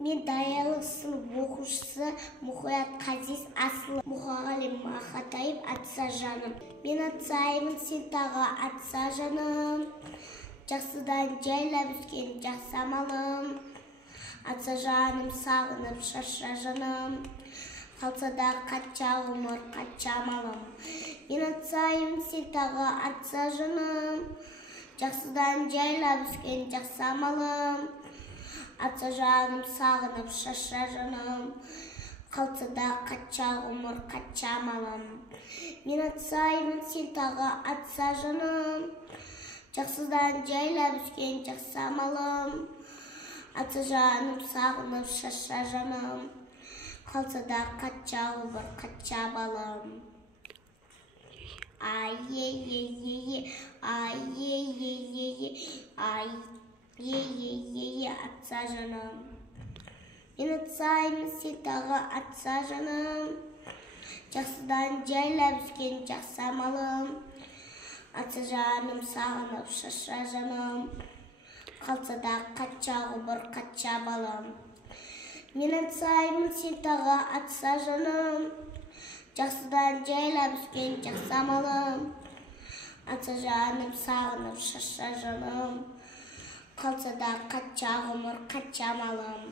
Мен Даялық сынып оқушысы Мұқият Қазис Асыл Мұқағали Мақатаев атса жаным. Мен атсаймын, сен тағы атса жаным. Жақсыдан жайлап өскен жақсы амалым. Атса жаным, сағынып шаша жаным. Қалса да қатша ғұмыр, қатша амалым. Мен атсаймын, сен тағы атса жаным. Жақсыдан жайлап өскен жақсы амалым. Атса жаным, сағынып шаша жаным. Қалса да қатша ғұмыр, қатша амалым. Мен атсаймын, сен тағы атса жаным. Жақсыдан жайлап өскен жақсы амалым. Атса жаным, сағынып шаша жаным. Қалса да қатша ғұмыр, қатша амалым. Ай-е-е-е-е, ай-е-е-е-е, ай-е-е-е-е, атса жаным. Мен атсаймын, сен тағы атса жаным. Жақсыдан жайлап өскен жақсы амалым. Атса жаным, сағынып шаша жаным. Қалса да қатша ғұмыр, қатша амалым. Мен атсаймын, сен тағы атса жаным. Жақсыдан жайлап өскен жақсы амалым. Атса жаным, сағынып шаша жаным. Қалса да қатша ғұмыр, қатша амалым.